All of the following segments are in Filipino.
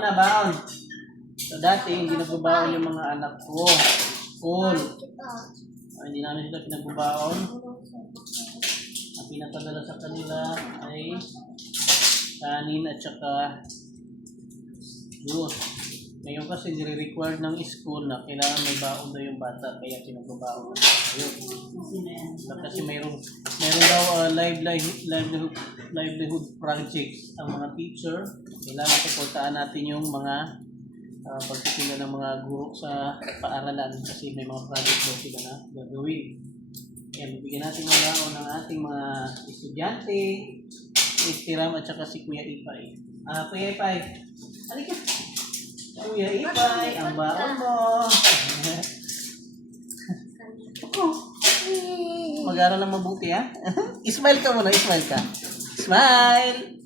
na, baon. So dati, hindi nagbabaon yung mga anak ko. School. Hindi namin sila pinagbabaon. Ang pinapadala sa kanila ay kanin at saka juice. Ngayon kasi nire-require ng school na kailangan may baon daw yung bata, kaya pinagbabaon na ngayon. Kasi mayroon daw livelihood projects ang mga teacher. Kailangan suportahan natin yung mga pagtitinda ng mga guro sa paaralan kasi may mga project daw sila na gagawin. Yan, bigyan natin ng baon ng ating mga estudyante, Ram at saka si Kuya Ipay. Kuya Ipay, halika. Kuya Ipay, ang baon mo. Mag-aaral ng mabuti, ha? Smile ka muna, smile ka. Smile!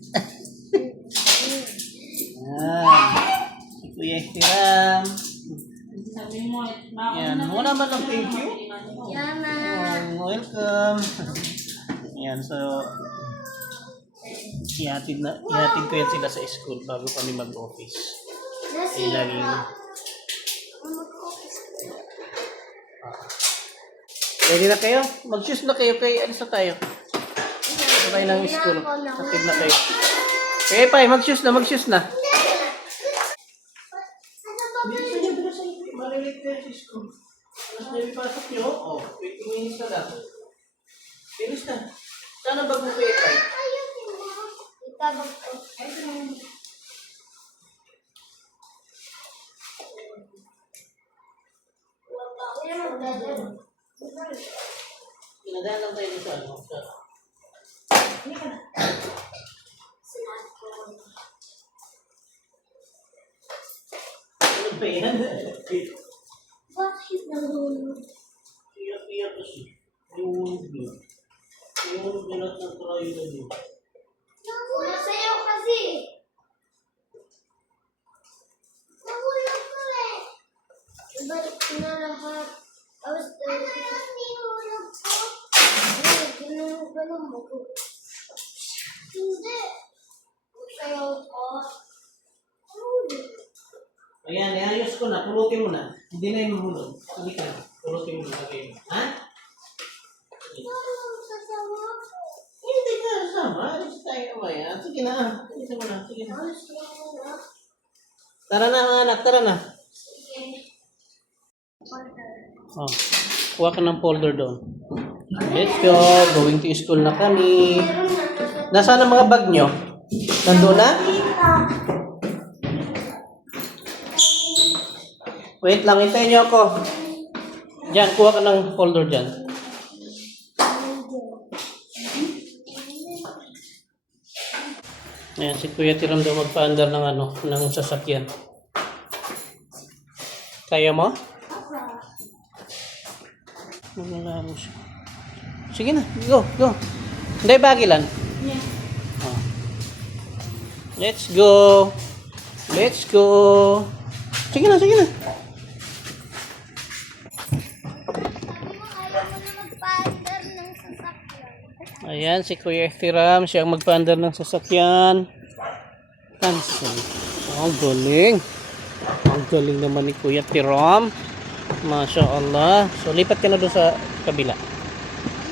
Si Kuya Ram. Yan, muna ba ng thank you? Welcome. Yan, so ihatid ko yan sila sa school bago kami mag-office. Laging ready na kayo? Mag-shoes na kayo kay alis na tayo. Sabay ng school. Hatid na kayo. Okay, Pai, mag-shoes na. Malilit kayo sa school. Alas na yung pasok nyo. 20 minutes na lang. Bilis na. Saan ang bag mo kayo, Pai? Itabag ko. Pinadaan lang tayo dito. Ano ba yan? Bakit nahulog? Iyak kasi. Nahulog yun. Nahulog yun at nagtrayo na yun. Nasayaw kasi. Nahulog ko eh. Ibalik ko na lahat. Tapos nihulog ko? Ginulog ka ng buko. Hindi. Sayaw ko. Nahulog. Ayan, ayos ko na. Pulutin mo na. Hindi na yung mahulog. Hindi ka. Pulutin mo na. Okay. Ha? Sasawa ko. Hindi ka kasama. Alis tayo mamaya. Sige na. Alis mo na. Sige na. Alis ko na. Tara na mga anak. Tara na. Sige. Oh. Kuha ka ng folder doon. Let's go. Going to school na kami. Nasaan ang mga bag nyo? Nandun na? Wait lang, hintayin nyo ako. Diyan, kuha ka ng folder dyan. Ayan, si Kuya Tiram daw magpa-andar ng sasakyan. Kaya mo? Maglalaro siya. Sige na, go. Hindi, bagilan. Oh. Let's go. Sige na. Ayan, si Kuya Tiram, siya ang magpa-andar ng sasakyan. Tansin. Ang galing. Ang galing naman ni Kuya Tiram. Masya Allah. So, lipat ka na doon sa kabila.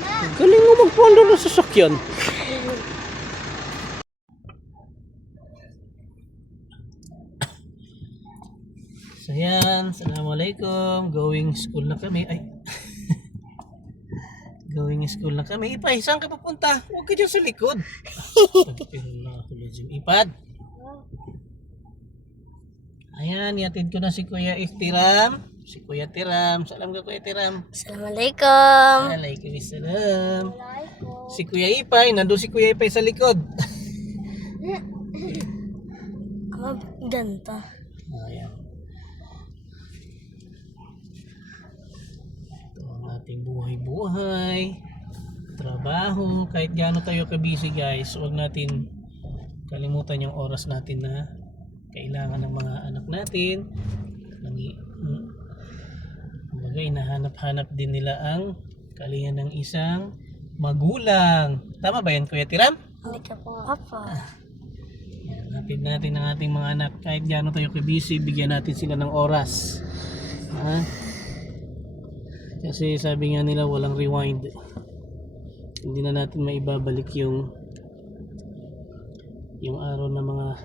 Ang galing mo magpa-andar ng sasakyan. So, yan. Assalamualaikum. Going school na kami. Going school na kami. Ipay, saan ka papunta? Huwag ka dyan sa likod. Ipad. Ayan, yatid ko na si Kuya Tiram. Salam ka Kuya Tiram. Assalamualaikum. Waalaikumsalam. Si Kuya Ipay, nandun si Kuya Ipay sa likod. Ganda. Ayan. Ating buhay-buhay, trabaho, kahit gaano tayo ka-busy guys, huwag natin kalimutan yung oras natin na kailangan ng mga anak natin. Bagay, nahanap-hanap din nila ang kalinga ng isang magulang. Tama ba yan, Kuya Tiram? Hindi ka po, Papa. Yan, Hatid natin ang ating mga anak. Kahit gaano tayo busy, bigyan natin sila ng oras. Ha? Kasi sabi nga nila walang rewind. Hindi na natin maibabalik yung araw na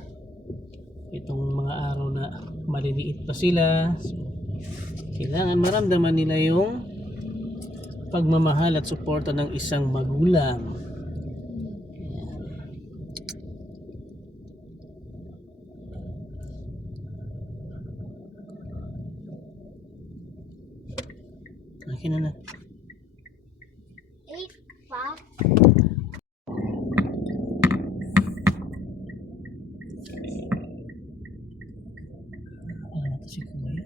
itong mga araw na maliliit pa sila. So, kailangan maramdaman nila yung pagmamahal at suporta ng isang magulang. Akin na. 8 pa. Si Kuya.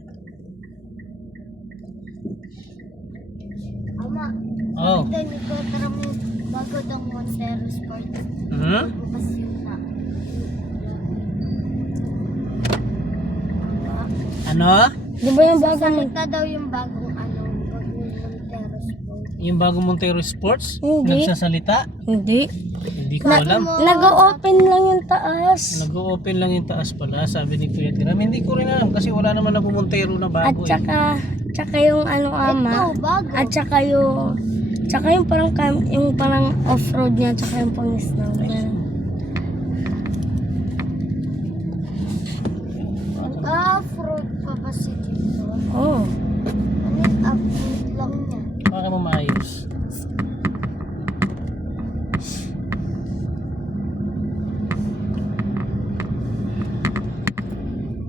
Ama, Oh. ito ni ko tara mo bago daw Montero Sports. Hmm? Bukas yun na. Ano? Di ba yung bago mo? Salita daw yung bagong Montero Sports. Yung bagong Montero Sports? Hindi. Nagsasalita? Hindi. Hindi ko alam. Nag-open lang yung taas. Nag-open lang yung taas pala, sabi ni Kuya Tiram. Hindi ko rin alam kasi wala naman ako Montero na At bago tsaka yung ano ama. Ito, bago. At tsaka yung parang off-road niya, tsaka yung pang-snow. Off-road pa ba si dito? Oh. Ano yung off-road lang niya? Baka mo maayos.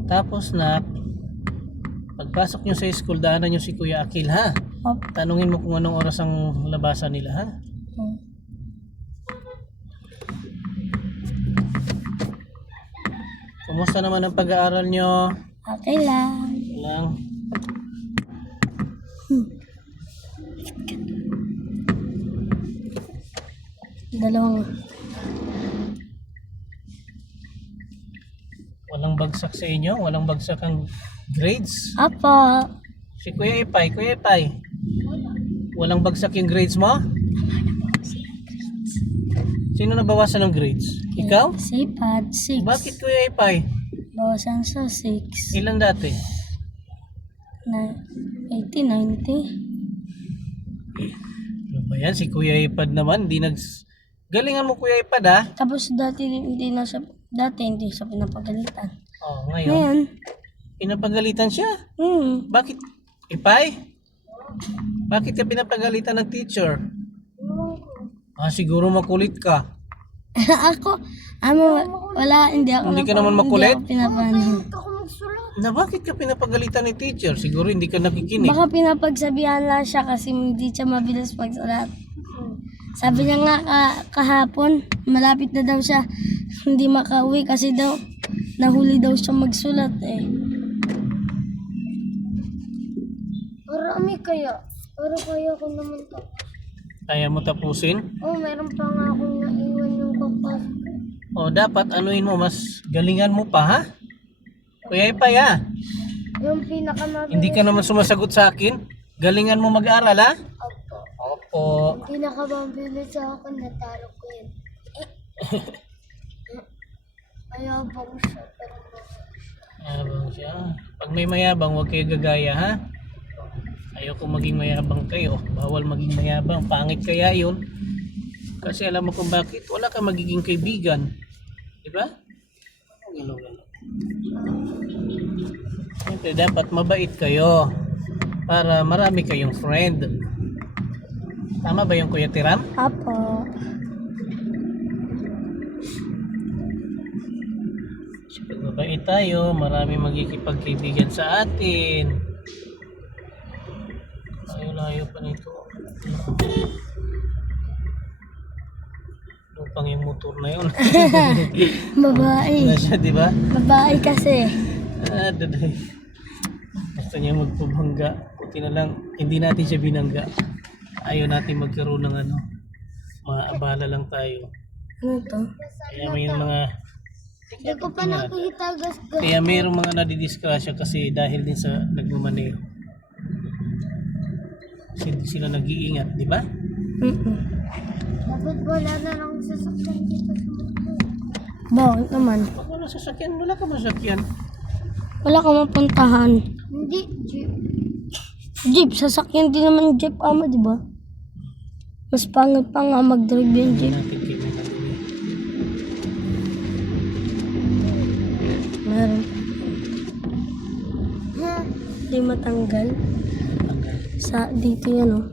Tapos na, pagpasok nyo sa school, daanan nyo si Kuya Akil ha. Op. Tanungin mo kung anong oras ang labasan nila ha. Oh. Kumusta naman ang pag-aaral nyo? Okay lang. Lang. Dalawang. Walang bagsak sa inyo? Walang bagsak ang grades? Apa. Si Kuya Ipay. Walang bagsak yung grades mo? Sino nabawasan ng grades? Ikaw? Sipad, 6. Bakit Kuya Ipay? Bawasan sa 6. Ilan dati? Na 80, 90. Ano ba yan? Si Kuya Ipad naman, galingan mo Kuya Ipad ha? Tapos dati hindi siya pinapagalitan. Oh, ngayon, Ngayon, pinapagalitan siya. Bakit? Ipay? Bakit ka pinapagalitan ng teacher? Siguro makulit ka. ako, hindi Hindi ka naman makulit? Hindi ako pinapanin. Ako magsulat. Na bakit ka pinapagalitan ng teacher? Siguro hindi ka nakikinig. Baka pinapagsabihan lang siya kasi hindi siya mabilis pagsulat. Sabi niya nga kahapon, malapit na daw siya hindi makauwi kasi daw nahuli daw siya magsulat eh. Marami kaya. Pero kaya ko naman to. Kaya mo tapusin? Oh, meron pa nga akong naiwan yung kapas. O dapat anuin mo, mas galingan mo pa ha? Kuya Ipay ha? Yung pinakamabilis. Hindi ka naman sumasagot sa akin. Galingan mo mag-aral ha? Opo. Opo. Yung pinakamabilis sa akin, natalo ko yun. Mayabang siya, pero Mayabang siya. Pag may mayabang, huwag kayo gagaya ha? Ayoko maging mayabang kayo. Bawal maging mayabang. Pangit kaya yun. Kasi alam mo kung bakit. Wala ka magiging kaibigan. Diba? Galo-galo. Siyempre, dapat mabait kayo. Para marami kayong friend. Tama ba yung Kuya Tiram? Apo. Pag mabait tayo, marami magkikipagkaibigan sa atin. Layo-layo pa nito. Lupang yung motor na yun. Babae. Na siya, di ba? Babae kasi. Daday. Gusto niya magpabangga. Buti na lang, hindi natin siya binangga. Ayaw natin magkaroon ng mga abala lang tayo. Ano to? Kaya may mga hindi ko pa nakikita gas-gas. Kaya mayroong mga nadidiskrasya kasi dahil din sa nagmamaneho. Kasi hindi sila nag-iingat, di ba? Dapat wala na lang sasakyan dito sa mga. Bakit naman? Pag wala Wala sasakyan. Wala ka masakyan. Wala ka mapuntahan. Hindi, jeep. Jeep, sasakyan din naman jeep, ama, di ba? Mas pangit pa nga mag-drive yung jeep. Natin kayo may nalumi. Meron. Ha? Di matanggal. Tanggal. Sa, dito yan, oh.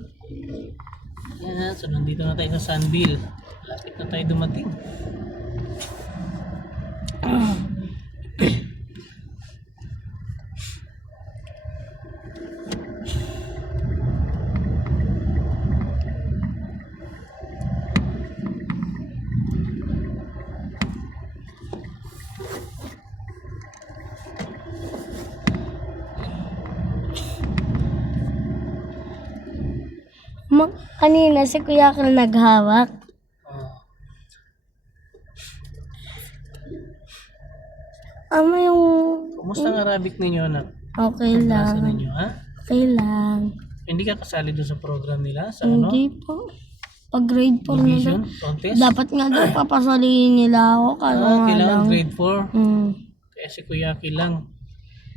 Yan, so nandito na tayo sa Sunville. Lapit na tayo dumating. Kanina si Kuya Akil naghawak. Oh. Ama yung... Kumusta ang Arabic ninyo, anak? Okay Klase lang. ninyo, ha? Okay lang. Hindi ka kasali doon sa program nila? Sa ano? Hindi po. Pag grade 4 na daw. Division? Contest? Dapat nga daw papasalihin nila ako. Kaya nga lang. Kailangan grade 4. Hmm. Kaya si Kuya Aki lang.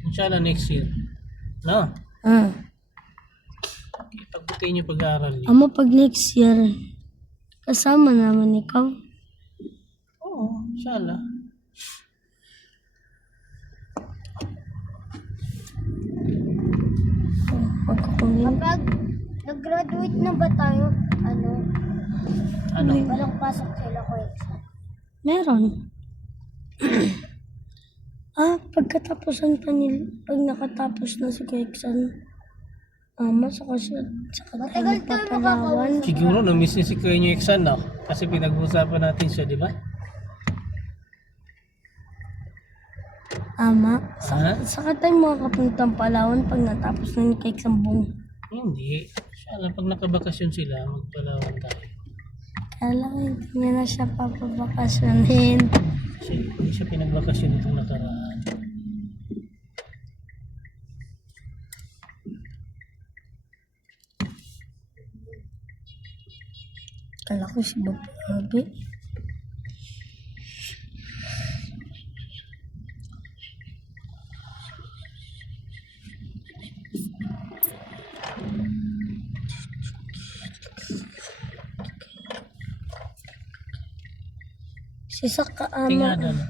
Inshallah next year. No? Ah. Okay, pagbutihin niyo pag-aaral niyo. Ama, pag next year, kasama naman ikaw. Oo, inshallah. Pagkakunin. Kapag nag-graduate na ba tayo, Ano? walang pasok sila ko exam. Meron. Pagkatapusan pa nila, pag nakatapos na si Keksan, saka siya, saka tayo Matagal tayo magpapalawan. Siguro na-miss niyo si Kuya niyo Iksan, no? Kasi pinag-uusapan natin siya, di ba? Ama, Ha? saka tayo makakapuntang Palawan pag natapos na ni Keksan buong. Hindi. Inshallah, pag nakabakasyon sila, magpalawan tayo. Kaya lang, hindi niya na siya papabakasyonin. Kasi hindi siya pinagbakasyon itong nakaraan. Kala ko si Babi. Si Saka Tingnan ama. na.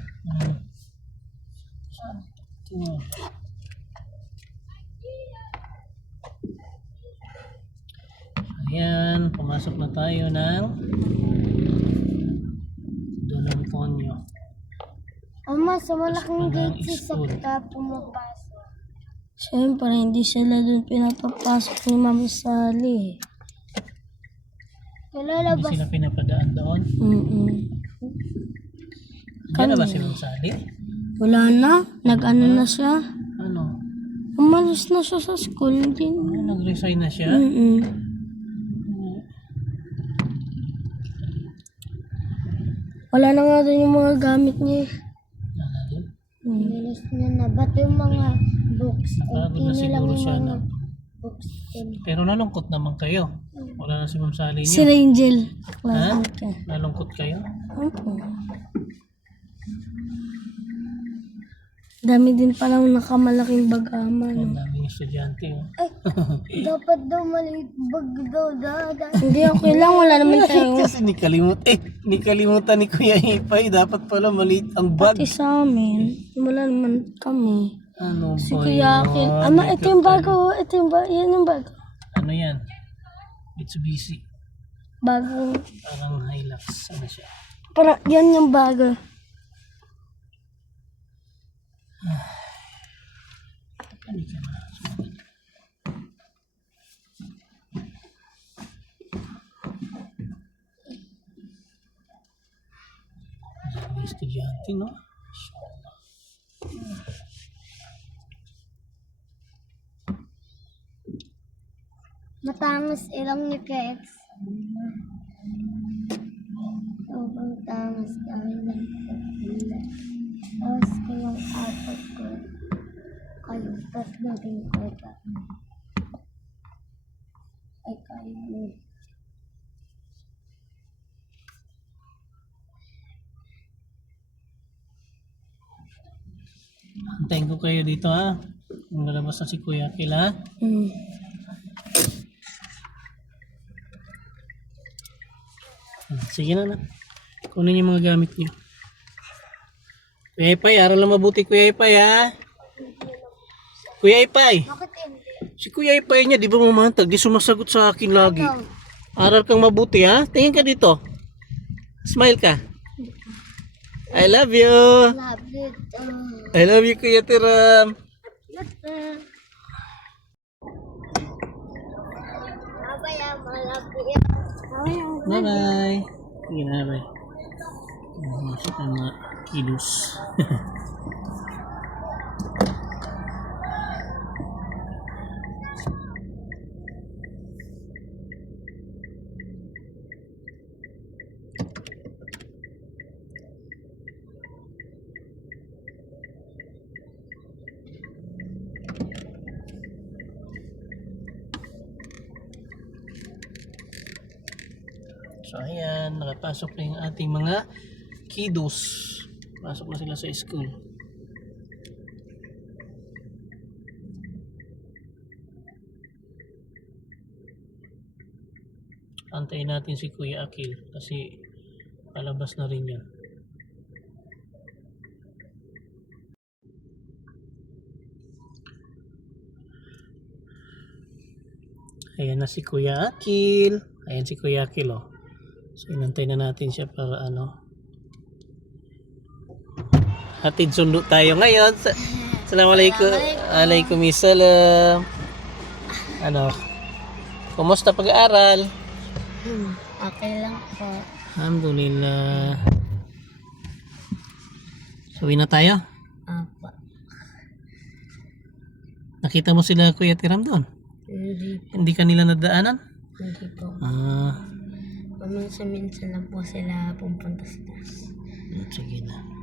Tingnan. Ayan, pumasok na tayo ng Don Antonio. Ama, sa malaking Pasok na ng gate si school. Sakta pumapasok. Siyempre, hindi sila dun pinapapasok ni Mama Sally. Hindi Lalabas. sila pinapadaan doon. Diyan na ba si Ma'am Sally? Wala na. Nag-ano na siya. Ano? Umalis na siya sa school. Hindi na. Nag-resign na siya? Wala na nga dun yung mga gamit niya. Wala din. Nilis niya na. Ba't yung mga books? Nakapagod na Empty na lang siguro yung siya, mga no? books. Pero nalungkot naman kayo. Wala na si Ma'am Sally Si niyo. Angel. Ha? Classmate ka. Nalungkot kayo? Opo. Dami din palang nakamalaking bagama. Ang No? daming estudyante. Oh. Ay, dapat daw maliit bag daw. Hindi, okay lang. Wala naman tayo. Kasi nikalimutan ni Kuya Hipay. Dapat pala maliit ang bag. Pati sa amin. Wala naman kami. Ano Si ba Kuya Akil. yun? Ama, ito yung bago. Ito yung bago. Yan yung bago. Ano yan? Mitsubishi. Bagong. Parang Hilux. Ano siya? Parang yan yung bago. Ano ka na? Daming estudyante, no? Matangos ilang ni Kex. Sobrang tangos dahil nagpapila. Tapos kayong apat ko. Kayo, tapos naging kota. Ay, kayo. Antayin ko kayo dito ha. Nalabas na si Kuya Akil ha. Hmm. Sige na. Kunin yung mga gamit niyo. Kuya Ipay, aral lang mabuti Kuya Ipay ha. Kuya Ipay. Bakit hindi? Si Kuya Ipay niya, di ba mamantag? Di sumasagot sa akin lagi. Aral kang mabuti ha. Tingin ka dito. Smile ka. I love you. Love you too. I love you Kuya Tiram. Babaya, malapit. Bye bye. Sige na bye. Masuk ang mga kilos. So ayan, nakapasok na yung ating mga kiddos. Pasok na sila sa school. Antayin natin si Kuya Akil kasi palabas na rin yan. Ayan na si Kuya Akil. Ayan si Kuya Akil oh. So inantay na natin siya para ano. Hatid sundo tayo ngayon. Assalamualaikum. Waalaikumsalam. Ano? Kumusta pag-aaral? Okay lang po. Alhamdulillah. So uwi na tayo. Apa. Nakita mo sila Kuya Tiram doon? Hindi. Hindi ka nila nadaanan? Hindi po. Ah, Paminsan-minsan lang po sila pupunta sa taas. sige na.